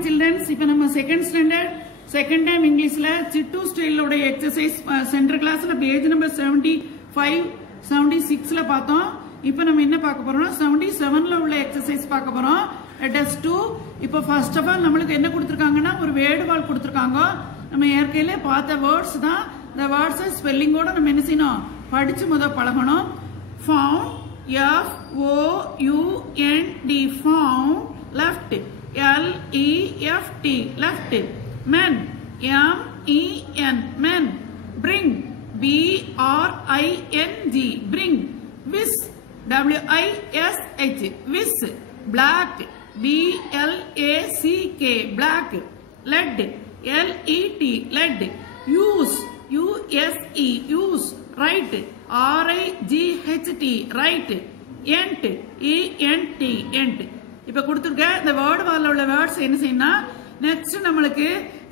morning children. இப்போ நம்ம second standard second time Englishல சிட்டு ஸ்டைலோட exercise centre கிளாஸ்ல பேஜ் நம்பர் 75 76ல பார்த்தோம். இப்போ நம்ம என்ன பார்க்க போறோம்னா 77ல உள்ள எக்ஸர்சைஸ் பார்க்க போறோம். Test 2. இப்போ first of all நமக்கு என்ன கொடுத்திருக்காங்கன்னா ஒரு வேர்ட் வால் கொடுத்திருக்காங்க. நம்ம ஏற்கனவே பார்த்த வேர்ட்ஸ் தான். இந்த வேர்ட்ஸ் ஸ்பெல்லிங் கூட நம்ம என்ன செய்யணும் படிச்சு முதல்ல பழகணும். Found F O U N D found left L E F T left men M E N men bring B R I N G bring whisk W I S H whisk black B L A C K black lead L E T lead use U S E use right R I G H T right ent E N T ent இப்ப கொடுத்திருக்க இந்த word வால்ல உள்ள words என்ன செய்யணும் next நமக்கு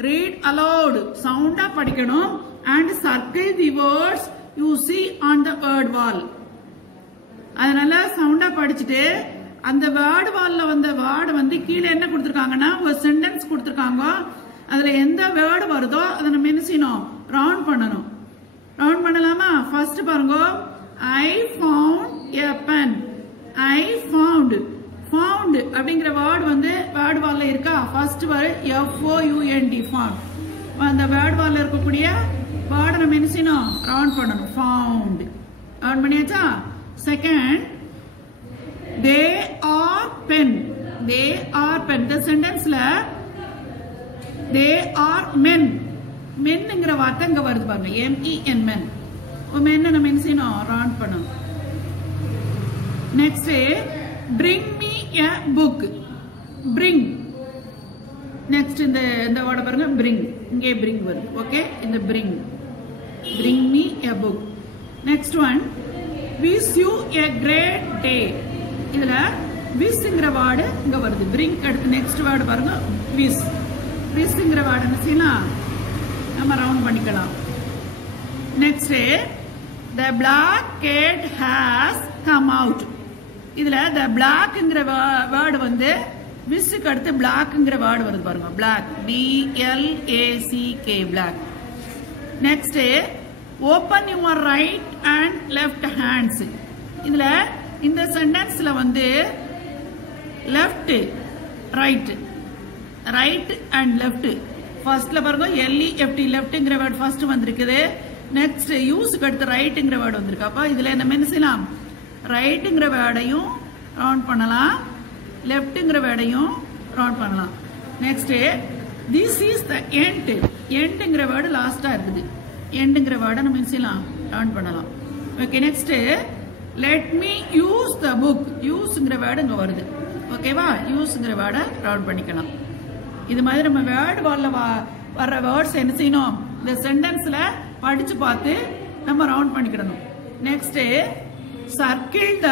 read aloud சவுண்டா படிக்கணும் and circle the words you see on the word wall அதனால சவுண்டா படிச்சிட்டு அந்த வேர்ட் வால்ல வந்த வேர்ட் வந்து கீழ என்ன கொடுத்திருக்காங்கன்னா ஒரு சென்டென்ஸ் கொடுத்திருக்காங்க அதுல எந்த வேர்ட் வருதோ அத நம்ம என்ன செய்யணும் ரவுண்ட் பண்ணணும் ரவுண்ட் பண்ணலாமா ஃபர்ஸ்ட் பாருங்க I found a pen I found found அப்படிங்கிற வேர்ட் வந்து வேர்ட் வால்ல இருக்கா first word F O U N D found அந்த வேர்ட் வால்ல இருக்கக்கூடிய வேர்ட் நம்ம என்ன செய்யணும் ரவுண்ட் பண்ணணும் found ரவுண்ட் பண்ணியாச்சா செகண்ட் they are pen இந்த சென்டென்ஸ்ல they are men மென்ங்கற வார்த்தை இங்க வருது பாருங்க M E N men men நம்ம என்ன செய்யணும் ரவுண்ட் பண்ணணும் next bring me a book bring next இந்த வேர்ட் பாருங்க bring இங்கே bring வருது ஓகே இந்த bring me a book next one wish you a great day இதுல wishங்கற வேர்ட் இங்க வருது bring அடுத்து next வேர்ட் பாருங்க wishங்கற வேர்ட் என்ன செய்யலாம் நம்ம ரவுண்ட் பண்ணிக்கலாம் next the black cat has come out இதுல the blackங்கற வேர்ட் வந்து wishக்கு அடுத்து blackங்கற வேர்ட் வருது பாருங்க black B L A C K black next open your right and left hands இதுல இந்த சென்டென்ஸ்ல வந்து left right and left ஃபர்ஸ்ட்ல பாருங்க L E F T leftங்கற வேர்ட் ஃபர்ஸ்ட் வந்திருக்குது நெக்ஸ்ட் யூஸ்க்கு அடுத்து ரைட்ங்கற வேர்ட் வந்திருக்கு அப்ப இதுல நம்ம என்ன செய்யலாம் ரைட்ங்கற வேர்டையும் ரவுண்ட் பண்ணலாம் லெஃப்ட்ங்கற வேர்டையும் ரவுண்ட் பண்ணலாம் நெக்ஸ்ட் this is the endங்கற வேர்ட் லாஸ்டா இருக்குது endங்கற வேர்டை நம்ம என்ன செய்யலாம் ரவுண்ட் பண்ணலாம் okay next let me use the book useங்கற வேர்ட் இங்க வருது ஓகேவா யூஸ்ங்கற வேர்டை ரவுண்ட் பண்ணிக்கலாம் இது மாதிரி நம்ம வேர்ட் வால்ல வர்ற வேர்ட்ஸ் என்ன செய்யணும் இந்த சென்டென்ஸ்ல படிச்சு பார்த்து நம்ம ரவுண்ட் பண்ணிக்கணும் நெக்ஸ்ட் சர்க்கிள் த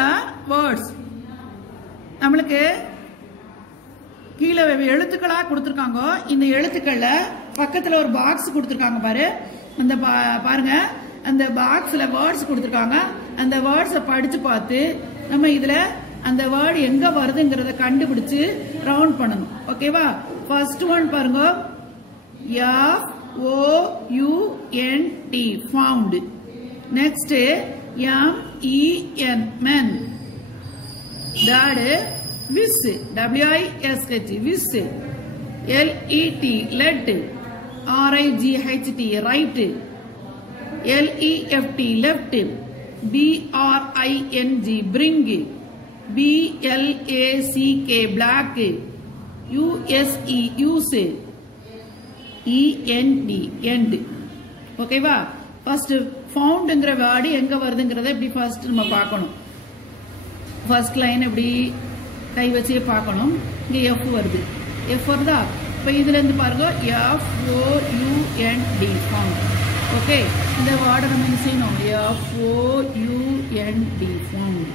வேர்ட்ஸ் நம்மளுக்கு கீழே எழுத்துக்களா கொடுத்திருக்காங்க இந்த எழுத்துக்கள்ல பக்கத்துல ஒரு பாக்ஸ் கொடுத்திருக்காங்க பாரு அந்த பாருங்க அந்த பாக்ஸ்ல வேர்ட்ஸ் கொடுத்திருக்காங்க அந்த வேர்ட்ஸை படிச்சு பார்த்து நம்ம இதுல அந்த வேர்ட் எங்க வருதுங்கறத கண்டுபிடிச்சு ரவுண்ட் பண்ணணும் ஓகேவா ஃபர்ஸ்ட் ஒன் பாருங்க F O U N T found next M E N men third wish W I S H wish L E T lead R I G H T right L E F T left B R I N G bring B L A C K black U S E use E N D end ஓகேவா first ஃபவுண்ட்ங்கற word எங்க வருதுங்கறதை இப்படி first நம்ம பார்க்கணும் first line இப்படி கை வச்சே பார்க்கணும் இங்க F வருது F வருதா இப்போ இதுல இருந்து பாருங்க F O U N D found okay இந்த வேர்ட் நம்ம என்ன செய்யணும் F O U N D found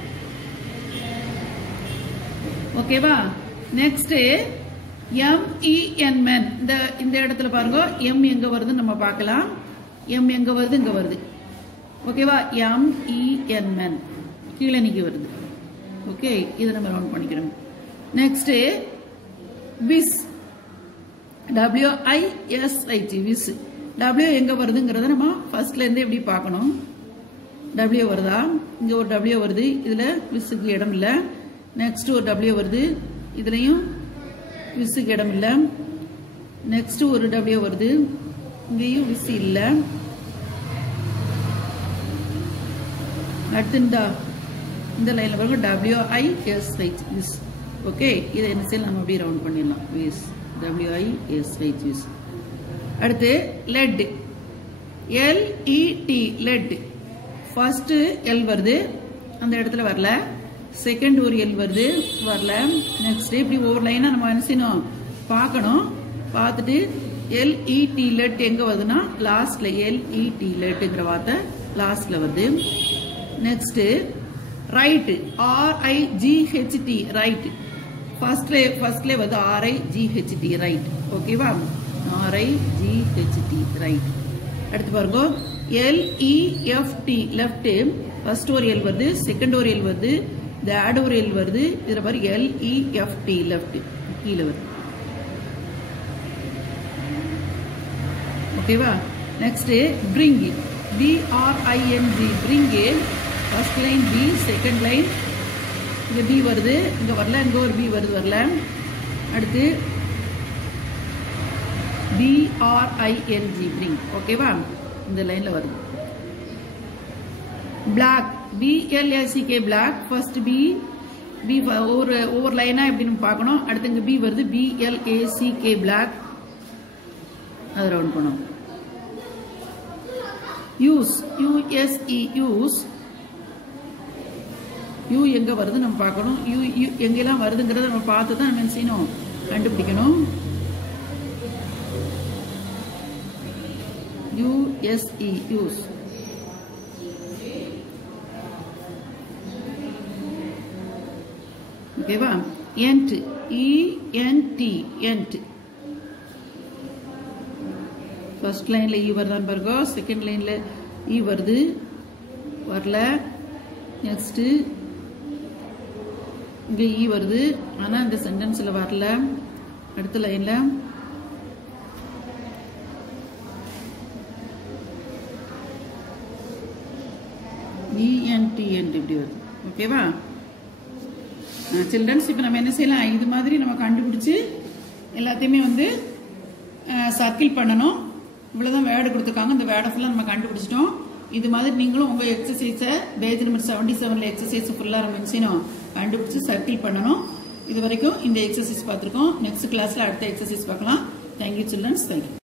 ஓகேவா next M E N men இந்த இடத்துல பாருங்க M எங்க வருதுன்னு நம்ம பார்க்கலாம் M எங்க வருது இங்க வருது ஓகேவா M E N men கீழ நீக்கி வருது ஓகே இத நம்ம ரவுண்ட் பண்ணிக்கிறோம் next wish WISH wish. W எங்க வருதுங்கிறத நம்ம ஃபர்ஸ்ட்ல இருந்து எப்படி பார்க்கணும். W வருதா, இங்க ஒரு W வருது, இதுல விஸ்க்கு இடம் இல்ல. நெக்ஸ்ட் ஒரு W வருது, இதுலயும் விஸ்க்கு இடம் இல்ல. நெக்ஸ்ட் ஒரு W வருது, இங்கேயும் விஸ் இல்ல. அடுத்து இந்த லைன்ல பாருங்க WISH wish. ஓகே, இதை என்ன செய்யலாம், நம்ம அப்படியே ரவுண்ட் பண்ணிடலாம். wish, WISH wish. அடுத்து let, LET let. First L வருது, அந்த இடத்துல வரல. செகண்ட் ஒரு எல் வருது, வரல. நெக்ஸ்ட் இப்படி ஒவ்வொரு லைனா நம்ம என்ன செய்யணும், பார்க்கணும். பார்த்துட்டு LET லெட் எங்க வருதுன்னா லாஸ்ட்ல, LET லெட்ங்கிற வார்த்தை லாஸ்ட்ல வருது. Next right, RIGHT right. ஃபர்ஸ்ட்ல வந்து RIGHT ரைட். ஓகேவா, RIGHT ரைட். அடுத்து பாருங்க LEFT லெஃப்ட். ஃபர்ஸ்ட் ஒரு எல் வருது, செகண்ட் ஒரு எல் வருது, தேர்ட் ஒரு எல் வருது. இதுல பாரு LEFT லெஃப்ட் கீழே வருது. ஓகேவா. Next bring, BRING bring. First line B, second line இங்க B வருது, இங்க வரல. இங்க ஒரு B வருது, வரல. அடுத்து BRING பிரிங். ஓகேவா, இந்த லைன்ல வருது. Black, BLACK black. First B ஒவ்வொரு லைனா எப்படி நம்ம பார்க்கணும். அடுத்து இங்க B வருது, BLACK பிளாக். அதை ரவுண்ட் பண்ணும். Use, USE use. யூ எங்க வருது நம்ம பார்க்கணும். யூ எங்கெல்லாம் வருதுங்கிறத நம்ம பார்த்து தான் நம்ம செய்யணும், கண்டுபிடிக்கணும். USE use. ஓகேவா. End, ENT end. ஃபர்ஸ்ட் லைன்ல E வருதான்னு பாருங்க, செகண்ட் லைன்ல E வருது, வரல. நெக்ஸ்ட் இங்க E வருது, ஆனா இந்த சென்டென்ஸ்ல வரல. அடுத்த லைன்ல ENT இப்படி வருது. ஓகேவா சில்ட்ரன்ஸ், இப்ப நம்ம என்ன செய்யலாம், இது மாதிரி நம்ம கண்டுபிடிச்சு எல்லாத்தையுமே வந்து சர்க்கிள் பண்ணணும். இவ்வளவுதான் வேர்டு கொடுத்துருக்காங்க. இந்த வேர்டை ஃபுல்லா நம்ம கண்டுபிடிச்சிட்டோம். இது மாதிரி நீங்களும் உங்க எக்ஸசைஸை பேஜ் நம்பர் 77ல எக்ஸசைஸ் ஃபுல்லா நம்ம செய்யணும், கண்டுபிடிச்சு சர்க்கிள் பண்ணணும். இது வரைக்கும் இந்த எக்ஸசைஸ் பார்த்திருக்கோம். நெக்ஸ்ட் கிளாஸ்ல அடுத்த எக்ஸசைஸ் பார்க்கலாம். Thank you childrens, thank you.